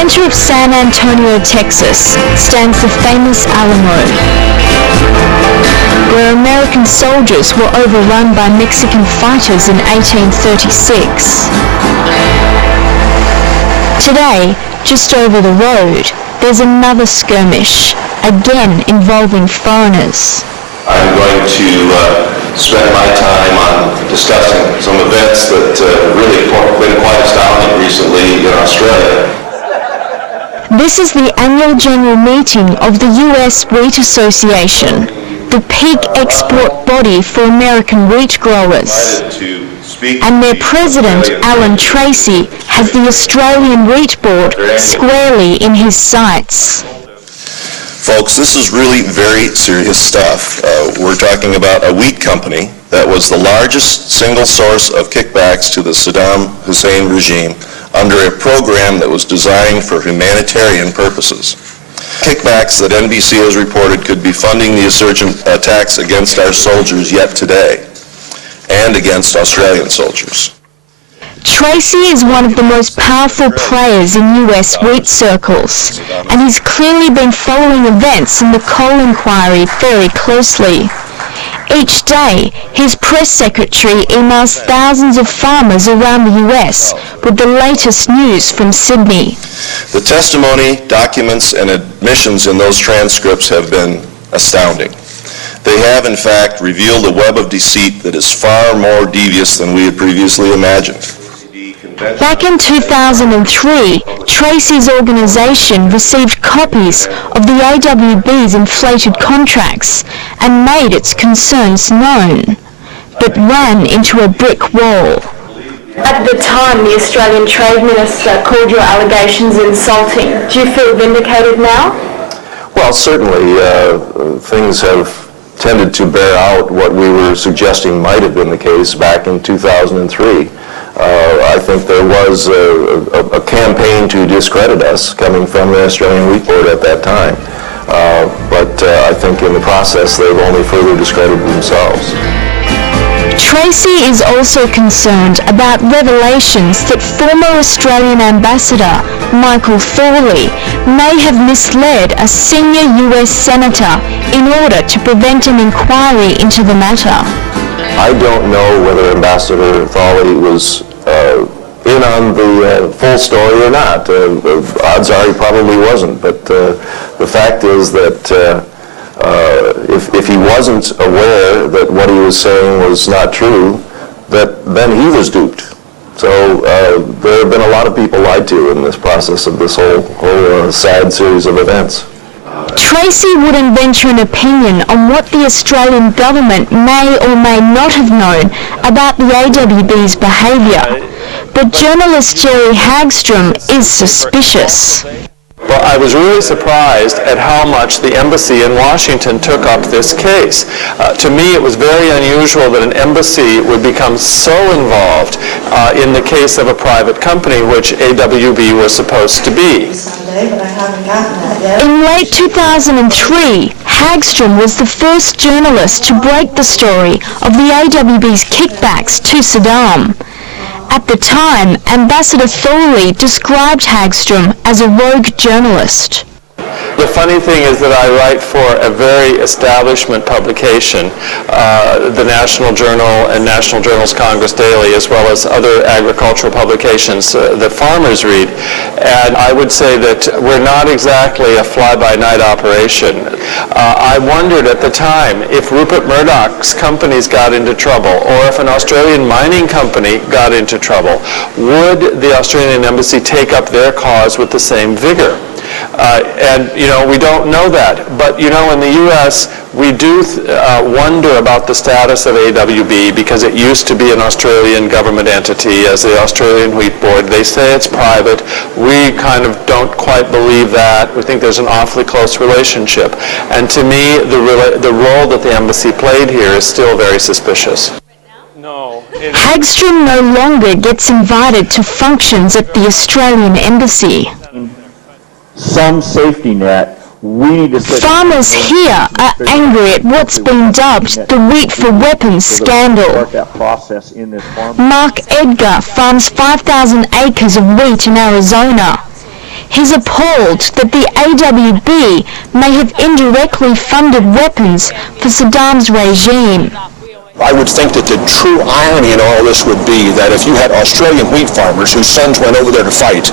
center of San Antonio, Texas, stands the famous Alamo, where American soldiers were overrun by Mexican fighters in 1836. Today, just over the road, there's another skirmish, again involving foreigners. I'm going to spend my time on discussing some events that have really been quite astounding recently in Australia. This is the annual general meeting of the U.S. Wheat Association, the peak export body for American wheat growers. And their president, Alan Tracy, has the Australian Wheat Board squarely in his sights. Folks, this is really very serious stuff. We're talking about a wheat company that was the largest single source of kickbacks to the Sadaam Hussein regime under a program that was designed for humanitarian purposes. Kickbacks that NBC has reported could be funding the insurgent attacks against our soldiers yet today and against Australian soldiers. Tracy is one of the most powerful players in US wheat circles, and he's clearly been following events in the coal inquiry very closely. Each day, his press secretary emails thousands of farmers around the US with the latest news from Sydney. The testimony, documents, and admissions in those transcripts have been astounding. They have, in fact, revealed a web of deceit that is far more devious than we had previously imagined. Back in 2003, Tracy's organization received copies of the AWB's inflated contracts and made its concerns known, but ran into a brick wall. At the time, the Australian Trade Minister called your allegations insulting. Do you feel vindicated now? Well, certainly things have tended to bear out what we were suggesting might have been the case back in 2003. I think there was a campaign to discredit us coming from the Australian Wheat Board at that time. But I think in the process they've only further discredited themselves. Tracy is also concerned about revelations that former Australian Ambassador Michael Thorley may have misled a senior US Senator in order to prevent an inquiry into the matter. I don't know whether Ambassador Thorley was in on the full story or not. Odds are he probably wasn't, but the fact is that if he wasn't aware that what he was saying was not true, then he was duped. So there have been a lot of people lied to in this process of this whole sad series of events. Tracy wouldn't venture an opinion on what the Australian government may or may not have known about the AWB's behaviour, but journalist Jerry Hagstrom is suspicious. Well, I was really surprised at how much the embassy in Washington took up this case. To me, it was very unusual that an embassy would become so involved in the case of a private company, which AWB was supposed to be. In late 2003, Hagstrom was the first journalist to break the story of the AWB's kickbacks to Sadaam. At the time, Ambassador Thorley described Hagstrom as a rogue journalist. The funny thing is that I write for a very establishment publication, the National Journal and National Journals Congress Daily, as well as other agricultural publications that farmers read. And I would say that we're not exactly a fly-by-night operation. I wondered at the time if Rupert Murdoch's companies got into trouble, or if an Australian mining company got into trouble, would the Australian embassy take up their cause with the same vigor? And, you know, we don't know that. But, you know, in the U.S., we do wonder about the status of AWB because it used to be an Australian government entity as the Australian Wheat Board. They say it's private. We kind of don't quite believe that. We think there's an awfully close relationship. And to me, the role that the embassy played here is still very suspicious. Hagstrom no longer gets invited to functions at the Australian embassy. Some safety net. We need to Farmers here are angry at what's been dubbed the wheat for weapons scandal. Mark Edgar farms 5,000 acres of wheat in Arizona. He's appalled that the AWB may have indirectly funded weapons for Saddam's regime. I would think that the true irony in all this would be that if you had Australian wheat farmers whose sons went over there to fight,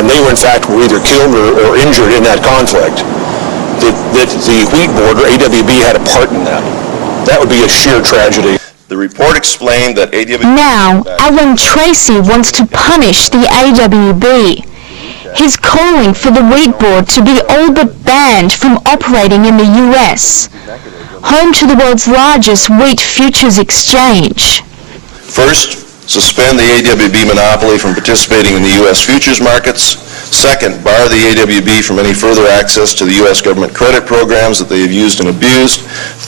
and they were in fact either killed or injured in that conflict, that the wheat border, AWB, had a part in that. That would be a sheer tragedy. The report explained that AWB... Now, Alan Tracy wants to punish the AWB. He's calling for the wheat board to be all but banned from operating in the US, home to the world's largest wheat futures exchange. First, suspend the AWB monopoly from participating in the U.S. futures markets. Second, bar the AWB from any further access to the U.S. government credit programs that they have used and abused.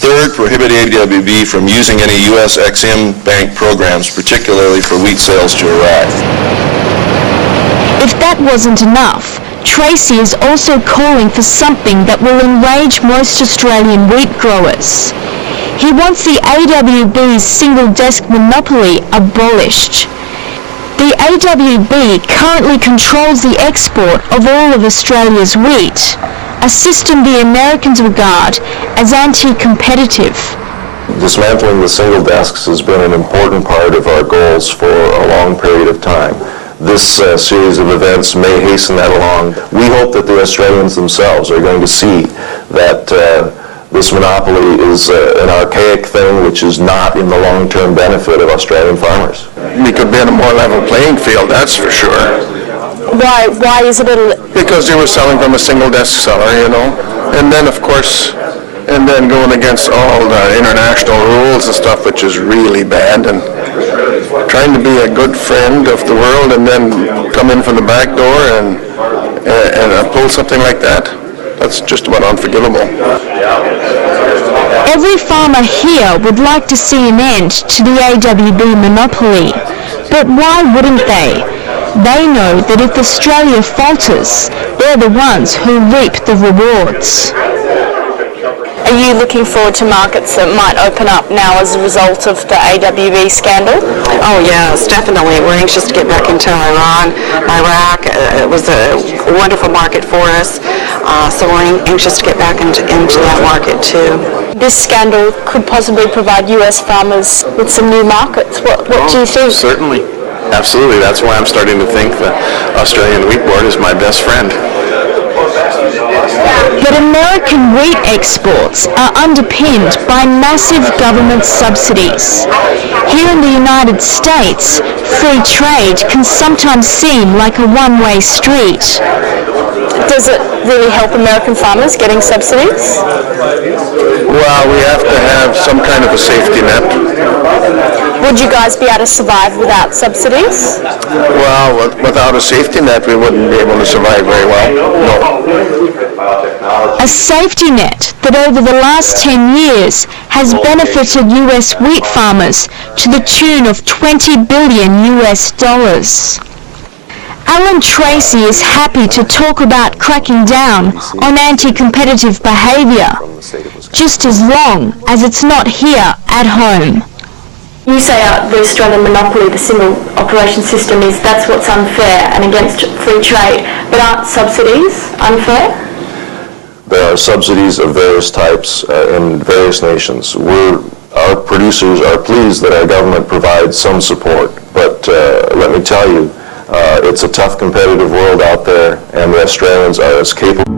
Third, prohibit AWB from using any U.S. Ex-Im Bank programs, particularly for wheat sales to Iraq. If that wasn't enough, Tracy is also calling for something that will enrage most Australian wheat growers. He wants the AWB's single-desk monopoly abolished. The AWB currently controls the export of all of Australia's wheat, a system the Americans regard as anti-competitive. Dismantling the single desks has been an important part of our goals for a long period of time. This series of events may hasten that along. We hope that the Australians themselves are going to see that this monopoly is an archaic thing which is not in the long-term benefit of Australian farmers. We could be on a more level playing field, that's for sure. Why is it Because they were selling from a single desk seller, you know. And then, of course, and then going against all the international rules and stuff, which is really bad, and trying to be a good friend of the world and then come in from the back door and pull something like that. That's just about unforgivable. Every farmer here would like to see an end to the AWB monopoly. But why wouldn't they? They know that if Australia falters, they're the ones who reap the rewards. Are you looking forward to markets that might open up now as a result of the AWB scandal? Oh yes, definitely. We're anxious to get back into Iraq. It was a wonderful market for us, so we're anxious to get back into that market too. This scandal could possibly provide US farmers with some new markets. What do you think? Certainly. Absolutely. That's why I'm starting to think the Australian Wheat Board is my best friend. But American wheat exports are underpinned by massive government subsidies. Here in the United States, free trade can sometimes seem like a one-way street. Does it really help American farmers getting subsidies? Well, we have to have some kind of a safety net. Would you guys be able to survive without subsidies? Well, without a safety net, we wouldn't be able to survive very well. No. A safety net that over the last 10 years has benefited US wheat farmers to the tune of $20 billion US. Alan Tracy is happy to talk about cracking down on anti-competitive behaviour, just as long as it's not here at home. You say the Australian monopoly, the single operation system, that's what's unfair and against free trade, but aren't subsidies unfair? There are subsidies of various types in various nations. Our producers are pleased that our government provides some support, but let me tell you, it's a tough competitive world out there, and the Australians are as capable